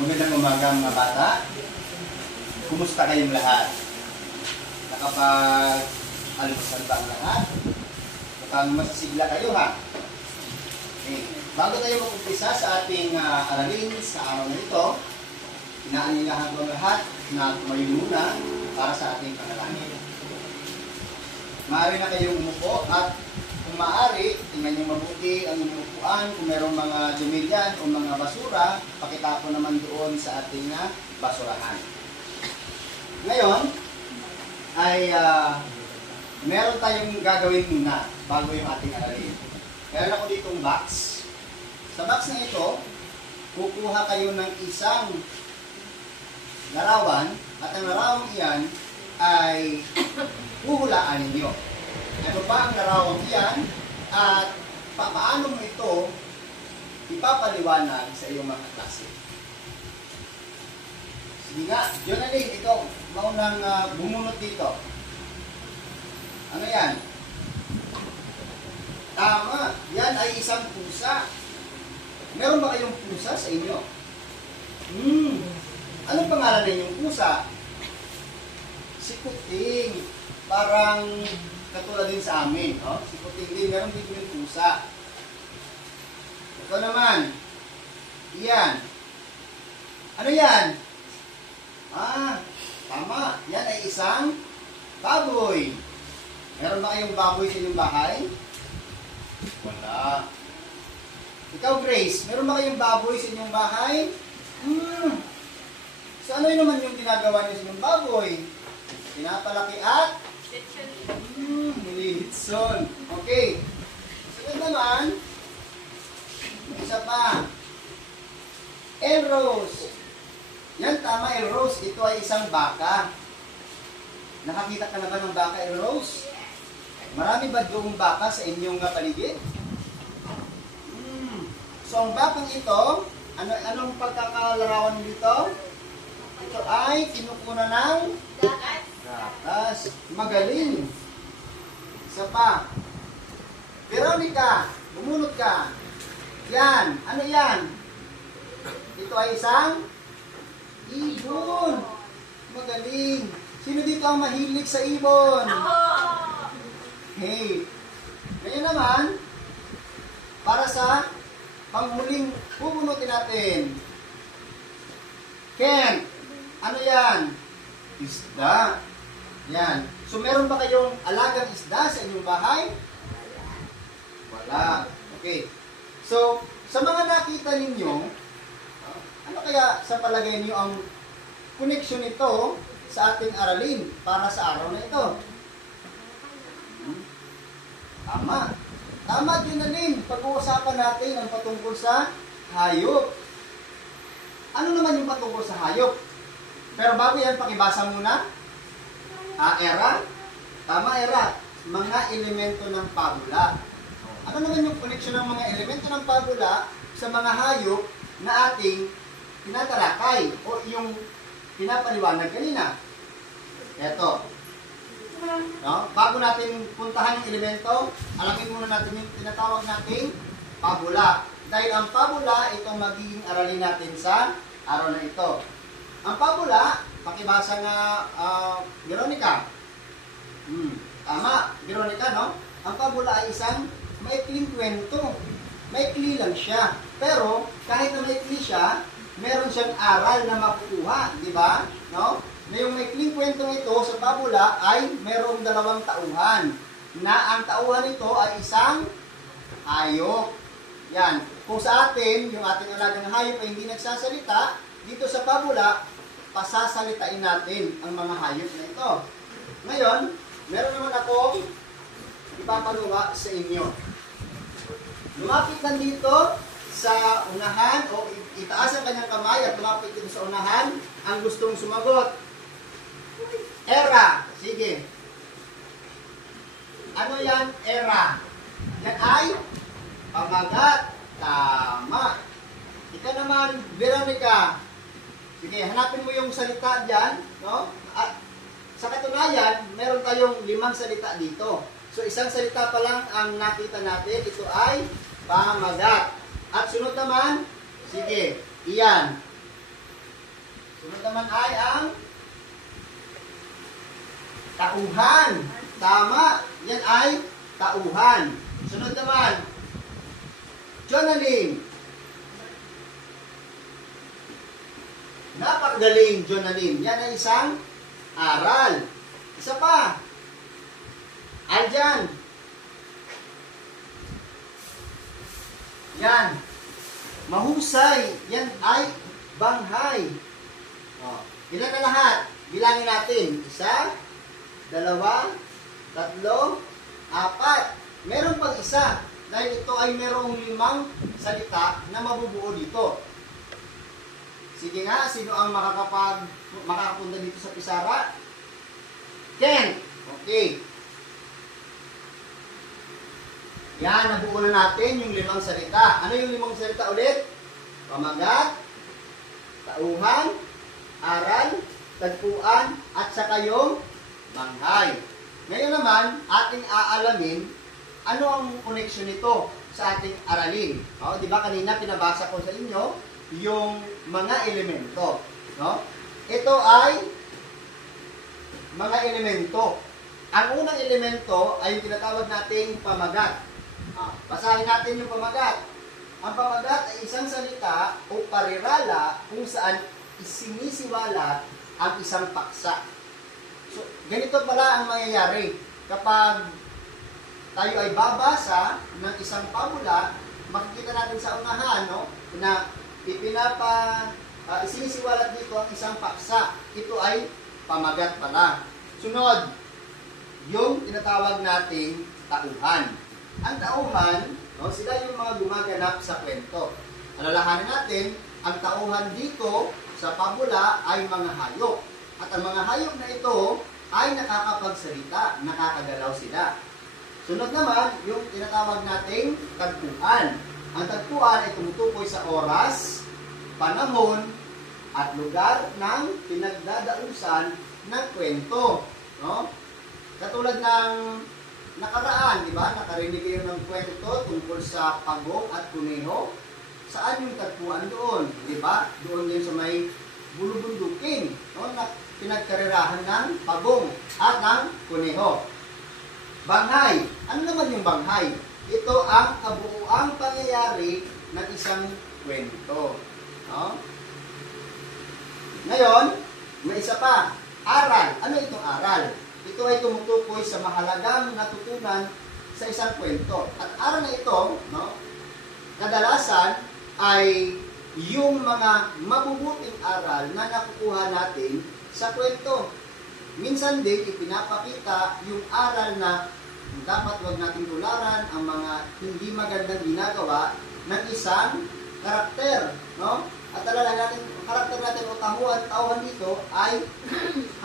Magandang umaga mga bata. Kumusta kayong lahat? Nakapag-almusal ba ang lahat? Mukhang masisigla kayo ha? Okay. Bago tayo mag-umpisa sa ating aralin sa araw na ito, inaanilahan ko lahat na tumayo muna para sa ating panalangin. Maaari na kayong umupo at kung maaari, tingnan niyo mabuti ang umupuan. Kung mayroong mga dumi dyan o mga basura, pakitapon naman doon sa ating basurahan. Ngayon, ay meron tayong gagawin muna bago yung ating aralin. Meron ako ditong box. Sa box na ito, kukuha kayo ng isang larawan at ang larawan iyan ay huhulaan ninyo. Ano ba ang larawang iyan at paano mo ito ipapaliwanag sa iyong mga klase? Sige nga, Jonalyn, ito, maunang bumunot dito. Ano yan? Tama, yan ay isang pusa. Meron ba kayong pusa sa inyo? Anong pangalan na yung pusa? Si Kuting. Parang katulad din sa amin, no? Si Kuting din, meron dito yung pusa. Ito naman, iyan. Ano yan? Tama. Yan ay isang baboy. Meron ba kayong baboy sa inyong bahay? Wala. Ikaw, Grace, meron ba kayong baboy sa inyong bahay? So ano yun naman yung ginagawa niyo sa inyong baboy? Pinapalaki at nilihitson. Okay. Sunod naman, isa pa. Elrose. Yan, tama, Elrose. Ito ay isang baka. Nakakita ka na ba ng baka, Elrose? Marami ba doong baka sa inyong paligid? So, ang bakang ito, anong pagkakalarawan dito? Ito ay kinukunan ng gatas. Magaling. Isa pa. Veronica, bumunot ka. Yan. Ano yan? Ito ay isang ibon. Magaling. Sino dito ang mahilig sa ibon? Hey. Ngayon naman, para sa panghuling bubunutin natin. Ken, ano yan? Isda. Yan. So, meron ba kayong alagang isda sa inyong bahay? Wala. Okay. So, sa mga nakita ninyo, ano kaya sa palagay niyo ang connection nito sa ating aralin para sa araw na ito? Tama. Tama, Jonalyn. Pag-uusapan natin ang patungkol sa hayop. Ano naman yung patungkol sa hayop? Pero bago yan, pakibasa muna. Era? Tama, Era. Mga elemento ng pabula. Ano naman yung connection ng mga elemento ng pabula sa mga hayop na ating tinatalakay o yung pinapaliwanag kanina? Eto. No? Bago natin puntahan yung elemento, alamin muna natin yung tinatawag nating pabula. Dahil ang pabula, ito magiging aralin natin sa araw na ito. Ang pabula, pakibasa nga Veronica. Tama, Veronica, no? Ang pabula ay isang maikling kwento. Maikli lang siya. Pero, kahit na maikli siya, meron siyang aral na makukuha, di ba? No? Na yung maikling kwentong ito sa pabula ay merong dalawang tauhan. Na ang tauhan nito ay isang hayop. Yan. Kung sa atin, yung ating alagang hayop ay hindi nagsasalita, dito sa pabula, pasasalitain natin ang mga hayop na ito. Ngayon, meron naman akong ipapagawa sa inyo. Lumapit lang dito sa unahan o itaas ang kanyang kamay at lumapit dito sa unahan ang gustong sumagot. Era. Sige. Ano yan, Era? Yan ay pamagat. Tama. Ika naman, Veronica. Sige, hanapin mo yung salita dyan. No? At sa katunayan, meron tayong 5 salita dito. So, isang salita pa lang ang nakita natin. Ito ay pamagat. At sunod naman, sige, iyan. Sunod naman ay ang tauhan. Tama. Yan ay tauhan. Sunod naman, journaling. Napakagaling, journaling. Yan ay isang aral. Isa pa. Aljan. Yan. Mahusay. Yan ay banghay. O, ilan na lahat? Bilangin natin. 1, 2, 3, 4. Meron pang isa. Dahil ito ay merong 5 salita na mabubuo dito. Sige nga, sino ang makakapunta dito sa Pisara? Ken. Okay. Yan, nabuo na natin yung 5 salita. Ano yung 5 salita ulit? Pamagat, tauhan, aral, tagpuan, at saka yung banghay. Ngayon naman, ating aalamin ano ang connection nito sa ating aralin. O, di ba kanina pinabasa ko sa inyo yung mga elemento. No? Ito ay mga elemento. Ang unang elemento ay yung tinatawag nating pamagat. Basahin natin yung pamagat. Ang pamagat ay isang salita o parirala kung saan isinisiwalat ang isang paksa. So, ganito pala ang mangyayari. Kapag tayo ay babasa ng isang pabula, makikita natin sa unahan, no, na isinisiwalat dito ang isang paksa. Ito ay pamagat pala. Sunod, yung tinatawag nating tauhan. Ang tauhan, no, sila yung mga gumaganap sa kwento. Alalahanin natin, ang tauhan dito sa pabula ay mga hayop. At ang mga hayop na ito ay nakakapagsalita, nakakagalaw sila. Sunod naman, yung tinatawag nating tagpuan. Ang tagpuan ay tumutukoy sa oras, panahon, at lugar ng pinagdadausan ng kwento. No? Katulad ng nakaraan, di ba? Nakarinig kayo ng kwento tungkol sa pagong at kuneho. Saan yung tagpuan doon? Di ba? Doon din sa may bulubundukin. No? Na pinagkarirahan ng pagong at ng kuneho. Banghay. Ano naman yung banghay? Ito ang kabuuang pangyayari ng isang kwento. No? Ngayon, may isa pa. Aral. Ano itong aral? Ito ay tumutukoy sa mahalagang natutunan sa isang kwento. At aral na ito, no, kadalasan ay yung mga mabubuting aral na nakukuha natin sa kwento. Minsan din ipinapakita yung aral na dapat wag nating tularan ang mga hindi magandang ginagawa ng isang karakter, no? At alala natin, karakter natin o tauhan dito ay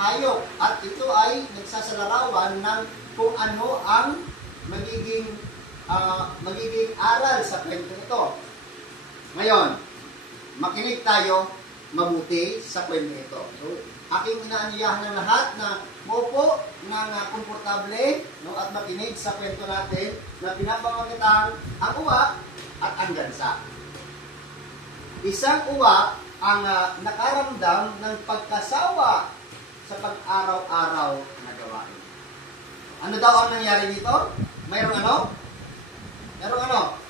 hayop. At ito ay nagsasalarawan ng kung ano ang magiging aral sa kwento ito. Ngayon, makinig tayo mabuti sa kwento ito. So, aking inaanyayahan ng lahat na maupo ng komportable, no, at makinig sa kwento natin na pinapamagatang ang uwak at ang gansa. Isang uwak ang nakaramdam ng pagkasawa sa pag-araw-araw na gawain. Ano daw ang nangyari dito? Mayroong ano? Mayroong ano?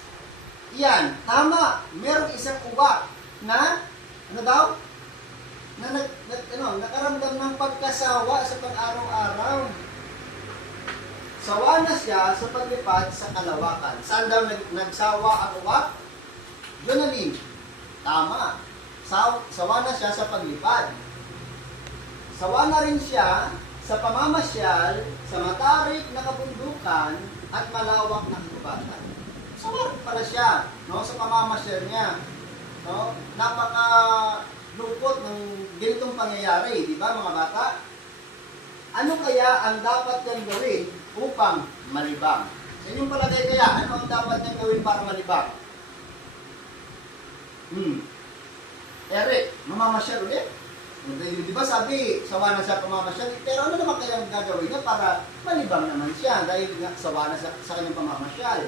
Iyan, tama. Mayroong isang uwak na, ano daw? Nakaramdam ng pagkasawa sa pag-araw-araw. Sawa na siya sa paglipad sa kalawakan. Saan daw nagsawa ang uwak? Journaling. Tama. Sawa na siya sa paglipad. Sawa na rin siya sa pamamasyal sa matarik na kabundukan at malawak na kagubatan. Sawa rin pala siya, no, sa pamamasyal niya. No? Napaka-lungkot ng ganitong pangyayari, di ba mga bata? Ano kaya ang dapat niyang gawin upang malibang? Sa inyong palagay kaya, ano ang dapat niyang gawin para malibang? Eric, mamamasyal ulit. Di ba sabi, sawa na siya pamamasyal, pero ano naman kaya ang gagawin niya para malibang naman siya dahil nga sawa na sa kanyang pamamasyal.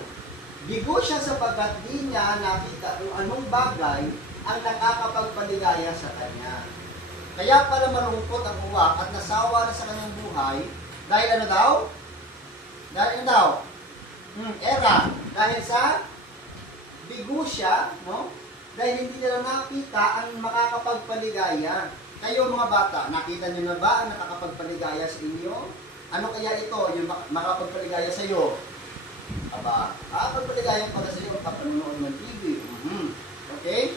Bigo siya sapagkat di niya nakita kung anong bagay ang nakakapagpaligaya sa kanya. Kaya pala malungkot ang uwak at nasawa na sa kanyang buhay dahil ano daw? Dahil ano daw? Era. Dahil sa bigo siya, no? Dahil hindi nila nakita ang makakapagpaligaya. Kayo mga bata, nakita niyo na ba ang nakakapagpaligaya sa inyo? Ano kaya ito, yung makakapagpaligaya sa iyo? Aba, makakapagpaligaya para sa iyo ang kapanonood ng TV. Okay?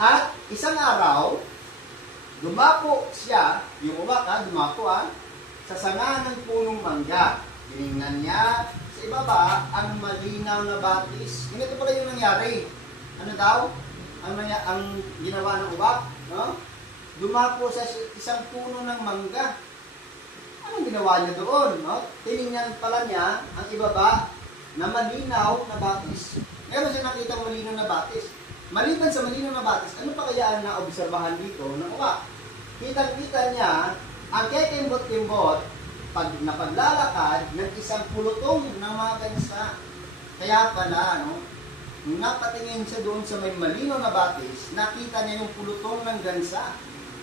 At isang araw, dumapo siya, yung uwak dumapo sa sanga ng punong mangga. Tinignan niya sa ibaba ang malinaw na batis. Ganito pala yung nangyari. Ano daw? Ang ginawa ng uwak, no? Dumapo sa isang puno ng mangga. Anong ginawa niya doon, no? Tinignan pala niya ang ibaba na malinaw na batis. Meron siya nakita malinaw na batis. Maliban sa malinaw na batis, ano pa kaya ang naobserbahan dito ng uwak? Kitang-kita niya ang kekimbot-kimbot pag napaglalakad ng isang pulutong ng mga gansa. Kaya pala, no, nung napatingin siya doon sa may malinaw na batis, nakita niya yung pulutong ng gansa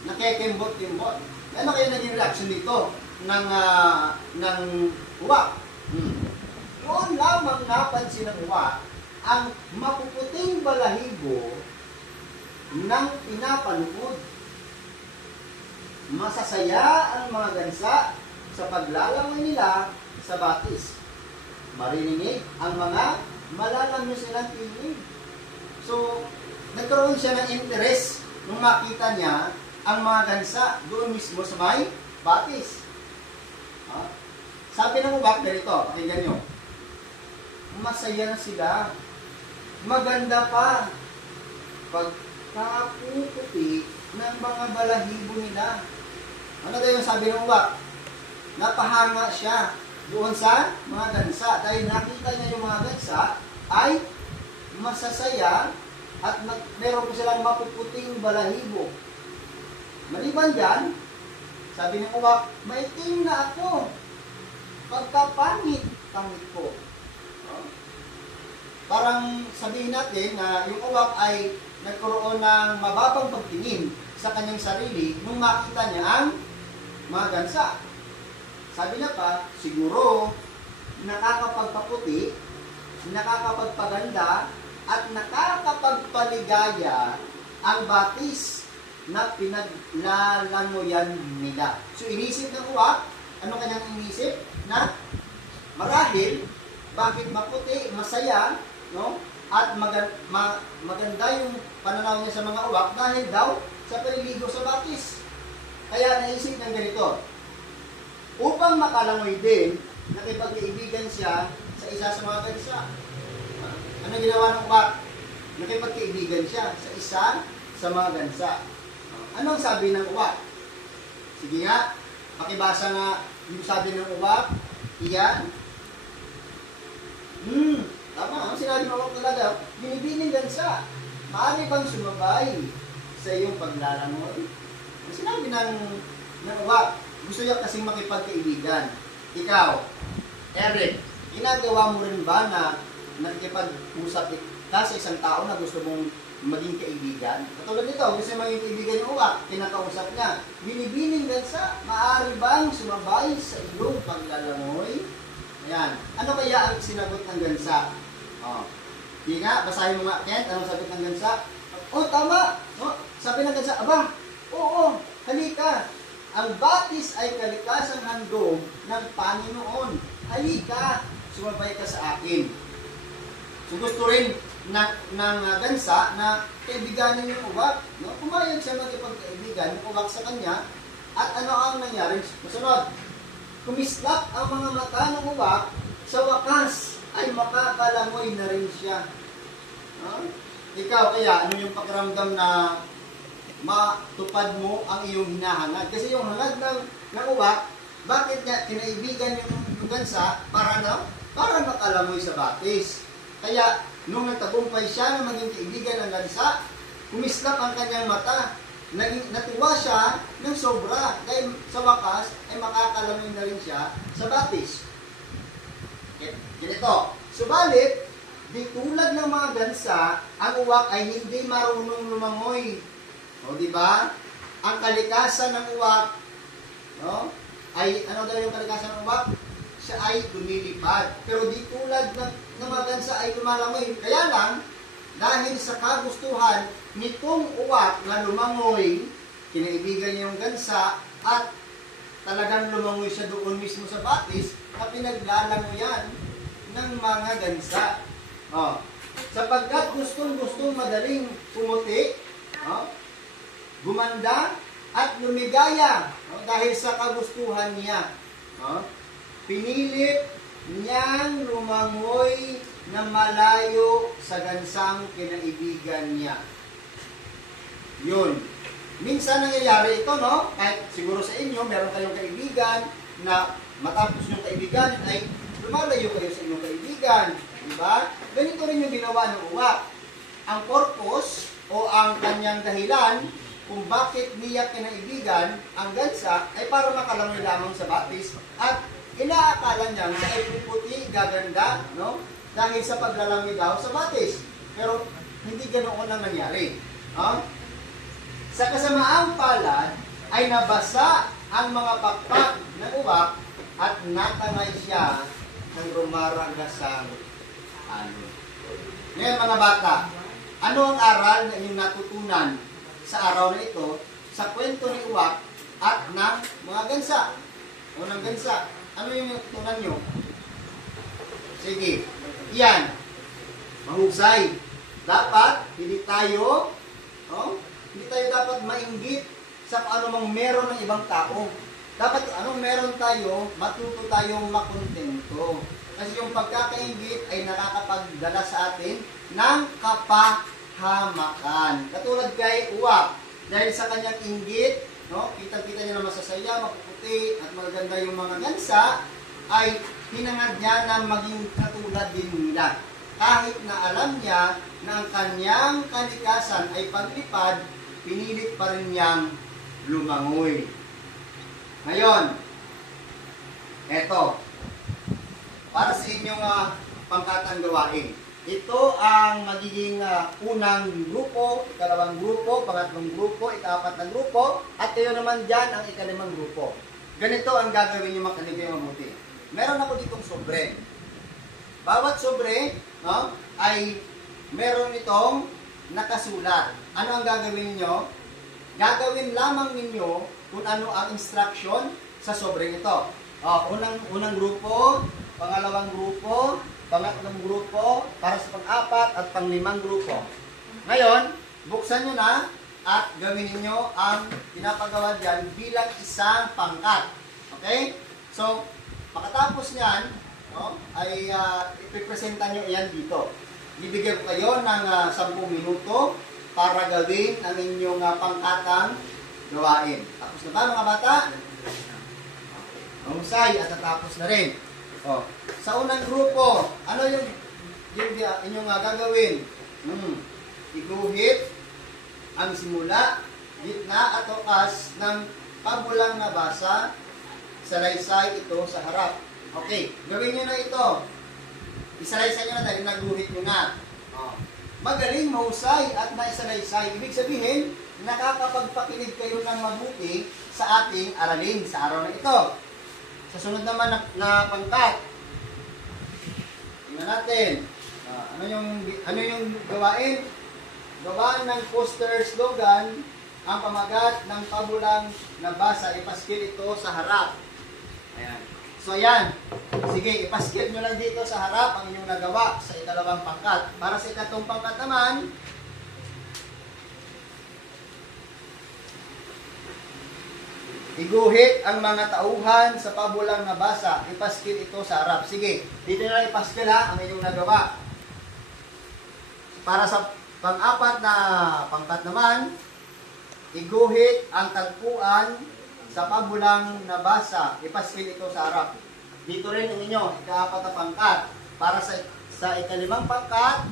na kekimbot-kimbot. Ano kaya naging reaction dito ng uwak? Doon lamang napansin ng uwak ang mapuputing balahibo ng pinapanood. Masasaya ang mga gansa sa paglalangoy nila sa batis. Maririnig ang mga malalamyos nilang tinig. So, nagkaroon siya ng interest nung makita niya ang mga gansa doon mismo sa may batis. Sabi ng uwak, ganito, pakinggan nyo. Masaya na sila. Maganda pa pagkapuputi ng mga balahibo nila. Ano daw yung sabi ng uwak? Napahanga siya doon sa mga gansa dahil nakita niya yung mga gansa ay masasaya at meron po silang mapuputing balahibo. Maliban dyan, sabi ng uwak, maitim na ako pagkapangit-pangit ko. Parang sabihin natin na yung uwak ay nagkaroon ng mababang pagtingin sa kanyang sarili nung makita niya ang mga gansa. Sabi niya pa, siguro nakakapagpaputi, nakakapagpaganda, at nakakapagpaligaya ang batis na pinaglalangoyan nila. So inisip ng uwak, ano kanyang inisip? Na marahil, bakit maputi, masaya, no? At maganda yung pananaw niya sa mga uwak dahil daw sa paliligo sa batis. Kaya naisip ng ganito, upang makalangoy din, nakipag-iibigan siya sa isa sa mga gansa. Ano ginawa ng uwak? Nakipag-iibigan siya sa isa sa mga gansa. Anong sabi ng uwak? Sige nga, pakibasa nga yung sabi ng uwak. Iyan. Tama, ang sinabi ng uwak talaga, binibining gansa. Maaari bang sumabay sa iyong paglalangoy? Ang sinabi ng uwak, gusto niya kasing makipagkaibigan. Ikaw, Eric, ginagawa mo rin ba na nakikipag-usap ka sa isang tao na gusto mong maging kaibigan? Katulad nito, gusto niya maging kaibigan ng uwak, kinakausap niya. Binibining gansa, maaari bang sumabay sa iyong paglalangoy? Ayan. Ano kaya ang sinagot ng gansa? Di nga, basahin mo nga, Kent, anong sagot ng gansa? Tama! Sabi ng gansa, aba, oo, halika. Ang batis ay kalikasang handog ng Panginoon. Halika, sumabay ka sa akin. So gusto rin ng gansa na kaibiganin yung uwak. No? Pumayag siya magkipagkaibigan, yung uwak sa kanya. At ano ang nangyari? Masunod, kumislap ang mga mata ng uwak, sa wakas ay makakalangoy na rin siya. Ikaw kaya, ano yung pakiramdam na matupad mo ang iyong hinahangad? Kasi yung hangad ng uwak, bakit niya kinaibigan yung gansa para makalangoy sa batis? Kaya, nung nagtagumpay siya na maging kaibigan ng gansa, kumislap ang kanyang mata. Natuwa siya ng sobra dahil sa wakas ay makakalangoy na rin siya sa batis. Ganito. Subalit, di tulad ng mga gansa, ang uwak ay hindi marunong lumangoy. O, di ba? ang kalikasan ng uwak, no? Ay, ano daw yung kalikasan ng uwak? Siya ay lumilipad. Pero di tulad ng mga gansa ay lumalangoy. Kaya lang, dahil sa kagustuhan nitong uwak na lumangoy, kinaibigan niya yung gansa at talagang lumangoy siya doon mismo sa batis at pinaglalangoyan ng mga gansa. Oh. Sapagkat gustong madaling pumuti, gumanda at lumigaya dahil sa kagustuhan niya. Pinilit niyang lumangoy na malayo sa gansang kinaibigan niya. Yun. Minsan nangyayari ito, no? Kahit siguro sa inyo, meron kayong kaibigan na matapos yung kaibigan ay lumalayo kayo sa inyong kaibigan. Diba? Ganito rin yung ginawa ng uwak. Ang purpose o ang kanyang dahilan kung bakit niya kinaibigan ang gansa ay para makalangoy lamang sa batis at inaakala niya siya ay puputi, gaganda, no? Dahil sa paglalangoy daw sa batis. Pero hindi ganoon ang nangyari. Sa kasamaang palad ay nabasa ang mga pakpak ng uwak at natangay siya ng rumaragasang ano. Ngayon mga bata, ano ang aral na inyong natutunan sa araw na ito sa kwento ni uwak at ng mga gansa? Unang gansa. Ano yung natutunan nyo? Sige. Yan. Mahusay. Dapat, hindi tayo dapat mainggit sa anumang meron ng ibang tao. Dapat, anong meron tayo, matuto tayong makontento. Kasi yung pagkakainggit ay nakakapagdala sa atin ng kapahamakan. Katulad kay uwak. Dahil sa kanyang inggit, kita-kita niya na masasaya, mapuputi, at maganda yung mga gansa, ay hinangad niya na maging katulad din nila. Kahit na alam niya na ang kanyang kalikasan ay paglipad, pinilit pa rin niyang lumangoy. Ngayon, eto, para sa inyong pangkatang gawain. Ito ang magiging unang grupo, ikalawang grupo, pangatlong grupo, ikaapat na grupo, at kayo naman dyan ang ikalimang grupo. Ganito ang gagawin nyo mga kanigay mabuti. Meron ako ditong sobre. Bawat sobre ay meron itong nakasulat. Ano ang gagawin niyo? Gagawin lamang ninyo kung ano ang instruction sa sobre ito. Unang grupo, pangalawang grupo, pangatlong grupo, para sa pang-apat at pang-limang grupo. Ngayon, buksan nyo na at gawin niyo ang pinapagawa dyan bilang isang pangkat. Okay? So, pagkatapos niyan, ay ipipresenta nyo yan dito. Bibigyan ko kayo ng 10 minuto para gawin ang inyong pangkatang gawain. Tapos na ba mga bata? Mahusay at natapos na rin. Sa unang grupo, ano yung inyong gagawin? Iguhit ang simula, gitna at wakas ng pabulang na basa, salaysay ito sa harap. Okay, gawin nyo na ito. Isalaysay nyo na dahil naguhit nyo na. Magaling, mahusay at naisalaysay. Ibig sabihin, nakakapagpakinig kayo ng mabuti sa ating aralin sa araw na ito. Sa sunod naman na pangkat, tingnan natin. Ano yung gawain? Gawaan ng poster slogan, ang pamagat ng pabulang na basa, ipaskil ito sa harap. Ayan. So ayan, sige, ipaskil nyo lang dito sa harap ang inyong nagawa sa ikalawang pangkat. Para sa ikatong pangkat naman, iguhit ang mga tauhan sa pabulang na basa, ipaskil ito sa harap. Sige, dito na ipaskil ang inyong nagawa. Para sa pang-apat na pangkat naman, iguhit ang tagpuan sa pabulang na basa, ipaskil ito sa harap. Dito rin ang inyo, ikaapat na pangkat. Para sa ikalimang pangkat,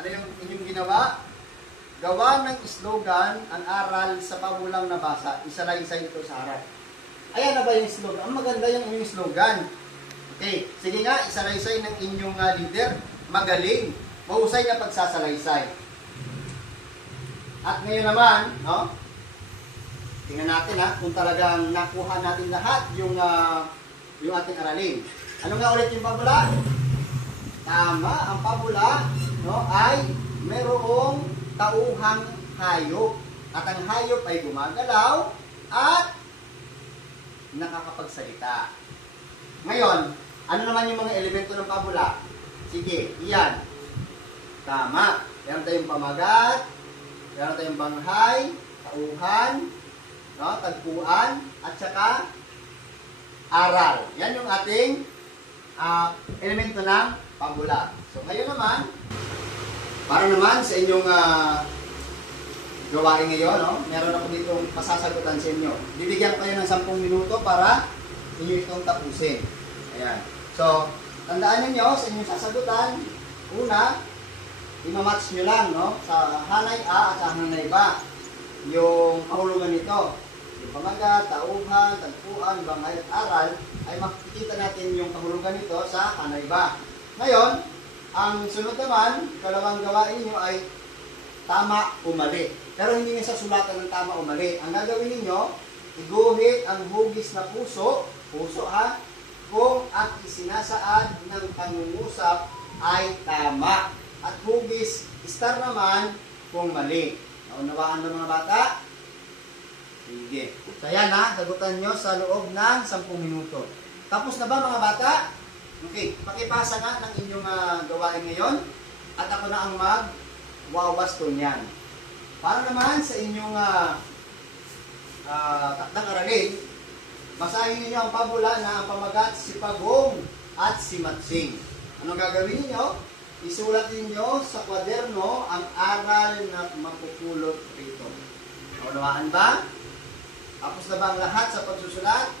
ano yung inyong ginawa? Gawa ng slogan ang aral sa pabulang na basa, isalaysay ito sa harap. Ayan na ba yung slogan? Ang maganda yung inyong slogan. Okay, sige nga, isalaysay ng inyong leader. Magaling, mahusay na pagsasalaysay. At ngayon naman, no? Tingnan natin kung talagang nakuha natin lahat yung ating aralin. Ano nga ulit yung pabula? Tama, ang pabula, no, ay merong tauhang hayop. At ang hayop ay gumagalaw at nakakapagsalita. Ngayon, ano naman yung mga elemento ng pabula? Sige, iyan. Tama. Meron tayong pamagat, meron tayong banghay, tauhan, no, tagpuan, at saka aral. Yan yung ating elemento ng pabula. So, ngayon naman, para naman sa inyong gawain ngayon, no, meron ako ditong pasasagutan sa inyo. Bibigyan ko kayo ng 10 minuto para inyo itong tapusin. Ayan. So, tandaan ninyo sa inyong sasagutan, una, imamatch nyo lang, no, sa hanay A at sa hanay B, yung kahulugan nito. Yung pamagat, tauhan, tagpuan, banghay at aral, ay makikita natin yung kahulugan nito sa hanay B. Ngayon, ang sunod naman, kalawang gawain nyo ay tama o mali. Pero hindi nyo sa sulatan ng tama o mali. Ang gagawin ninyo, iguhit ang hugis na puso, kung ang isinasaad ng pangungusap ay tama. At hugis, star naman kung mali. Naunawaan ng mga bata? Sige. So yan sagutan nyo sa loob ng 10 minuto. Tapos na ba mga bata? Okay, pakipasa nga ng inyong gawain ngayon at ako na ang mag-wawaston yan. Para naman sa inyong takdang aralin, basahin ninyo ang pabula na ang pamagat si Pagong at si Matsing. Anong gagawin ninyo? Isulat ninyo sa kwaderno ang aral na mapupulot rito. Naunawaan ba? Tapos na ba ang lahat sa pagsusulat?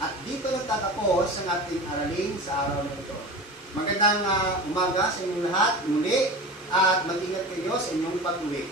At dito nagtatapos ang ating aralin sa araw na ito. Magandang umaga sa inyong lahat muli at mag-ingat kayo sa inyong pag-uwi.